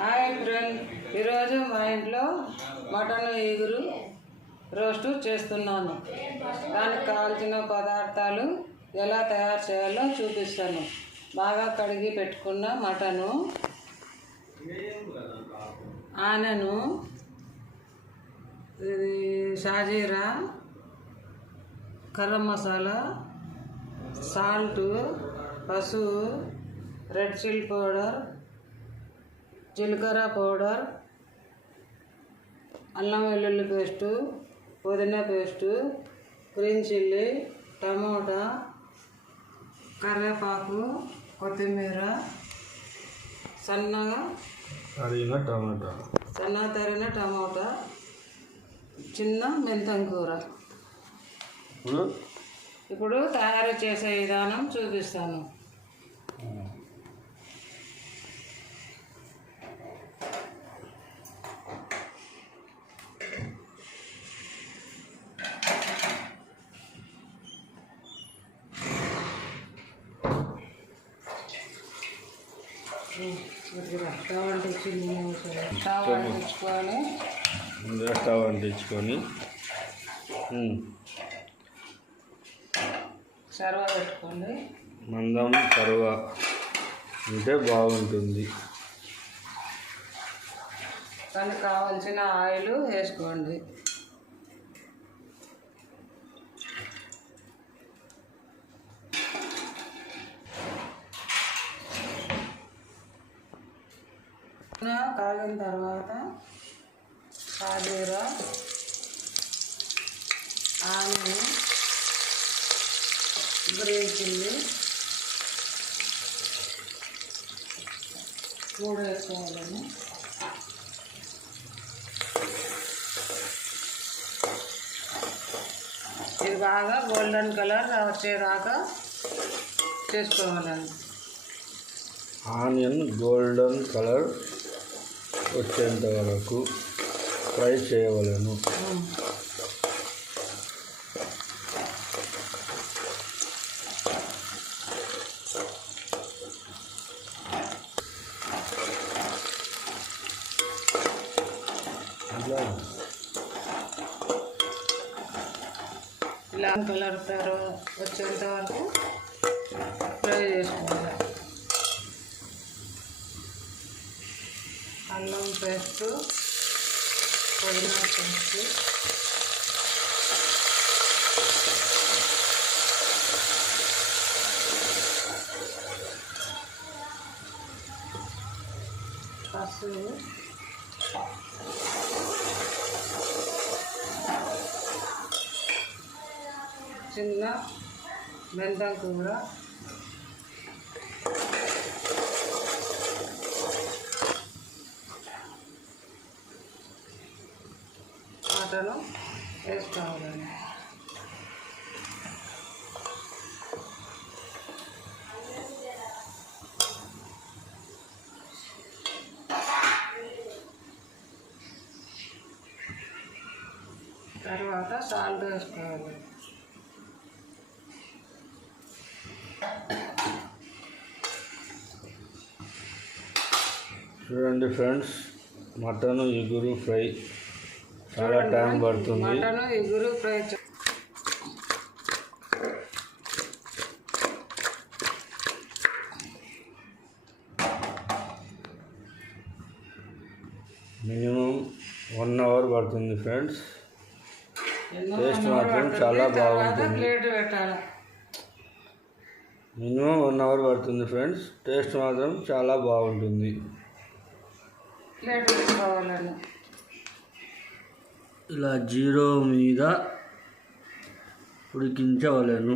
Hi friend, ఈరోజు మా ఇంట్లో మటన్ ఈగురు రోస్టు చేస్తున్నాను. దానికి కావాల్సిన పదార్థాలు ఎలా తయారు చేయాలో చూపిస్తాను. బాగా కడిగి పెట్టుకున్న మటను, ఆనెను, ఇది షాజీరా, గరం మసాలా, సాల్ట్, పసుపు, రెడ్ చిల్లీ పౌడర్, జీలకర్ర పౌడర్, అల్లం వెల్లుల్లి పేస్టు, పుదీనా పేస్టు, గ్రీన్ చిల్లీ, టమోటా, కరివేపాకు, కొత్తిమీర, సన్నగా తరిగిన టమోటా, చిన్న మెంతం కూర. ఇప్పుడు తయారు చేసే విధానం చూపిస్తాను. స్టవ్ అంటించుకొని సర్వ పెట్టుకోండి. మందం సర్వ ఉంటే బాగుంటుంది. దానికి కావాల్సిన ఆయిల్ వేసుకోండి. కాగిన తర్వాత షాజీరా, ఆనియన్, గ్రీన్ చిల్లీ 3 వేసుకోవాలని. ఇది బాగా గోల్డెన్ కలర్ వచ్చేదాకా చేసుకోవాలని. ఆనియన్ గోల్డెన్ కలర్ వచ్చేంత వరకు ఫ్రై చేయవలను. ఇలా కలర్ వచ్చేంత వరకు ఫ్రై చేసుకోవాలి. అల్లం పేస్టు, పుదీనా పేస్టు, పసుపు, చిన్న మెంతం కూర, మటను వేసుకోవాలండి. తర్వాత సాల్ట్ వేసుకోవాలి. చూడండి ఫ్రెండ్స్, మటన్ ఇగురు ఫ్రై చాలా టైం పడుతుంది. మటన్ ఇగురు ఫ్రై మినిమం 1 అవర్ పడుతుంది ఫ్రెండ్స్. టేస్ట్ మాత్రం చాలా బాగుంటుంది. మినిమం 1 అవర్ పడుతుంది ఫ్రెండ్స్. టేస్ట్ మాత్రం చాలా బాగుంటుంది. ఇలా 0 మీద ఉడికించవలను.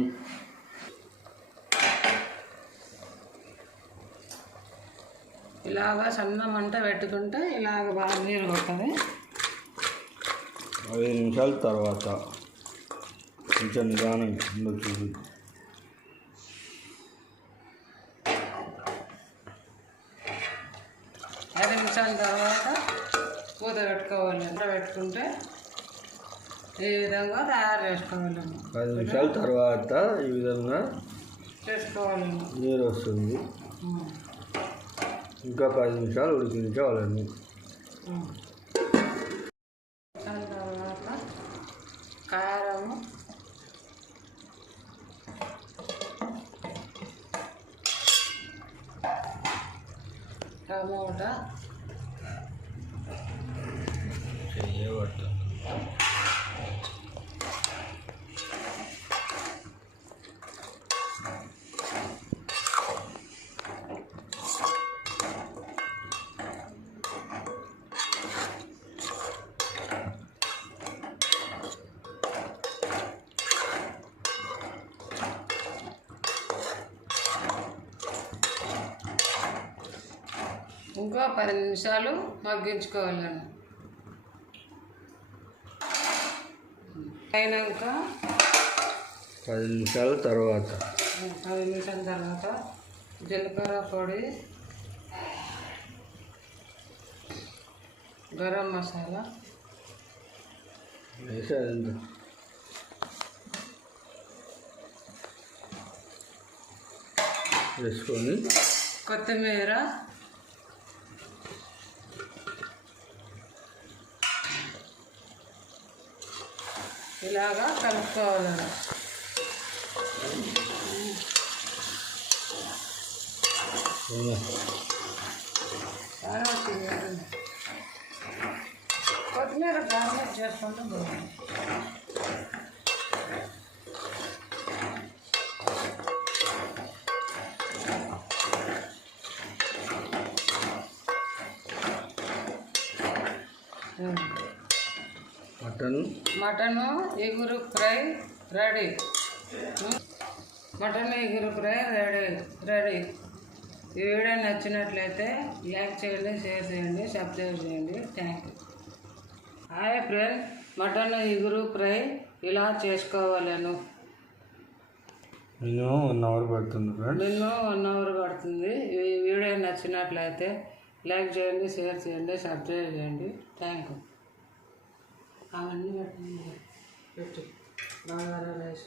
ఇలాగా సన్న మంట పెట్టుకుంటే ఇలాగ బాగా నీరు కొట్టది. 5 నిమిషాల తర్వాత కొంచెం నిదానంగా చూసి 5 నిమిషాల తర్వాత పూత పెట్టుకోవాలి. పెట్టుకుంటే ఈ విధంగా తయారు చేసుకోవాలి. 5 నిమిషాల తర్వాత ఈ విధంగా చేసుకోవాలి. నీరు వస్తుంది. ఇంకా 10 నిమిషాలు ఉడికించవాలండి. దాని తర్వాత కారము, టమోటా, చేయబడుతుంది. ఇంకా 10 నిమిషాలు మగ్గించుకోవాలను. అయినాక 10 నిమిషాల తర్వాత 10 నిమిషాల తర్వాత జీలకర్ర పొడి, గరం మసాలా వేసి అదంతా వేసుకొని కొత్తిమీర, ఇలాగా కలుపుకోవాలని. కొత్తిమీర గార్నిష్ చేసుకుంటే బాగుంది. మటను ఎగురు ఫ్రై రెడీ. మటన్ ఎగురు ఫ్రై రెడీ. ఈ వీడియో నచ్చినట్లయితే లైక్ చేయండి, షేర్ చేయండి, సబ్స్క్రైబ్ చేయండి. Thank you. Hi friend, mutton ఎగురు ఫ్రై ఇలా చేసుకోవాలను. మినిమం 1 అవర్ పడుతుంది ఫ్రెండ్. మినిమం 1 అవర్ పడుతుంది. ఈ వీడియో నచ్చినట్లయితే లైక్ చేయండి, షేర్ చేయండి, సబ్స్క్రైబ్ చేయండి. Thank you. అవన్నీ పెట్టు, బగారా రైస్.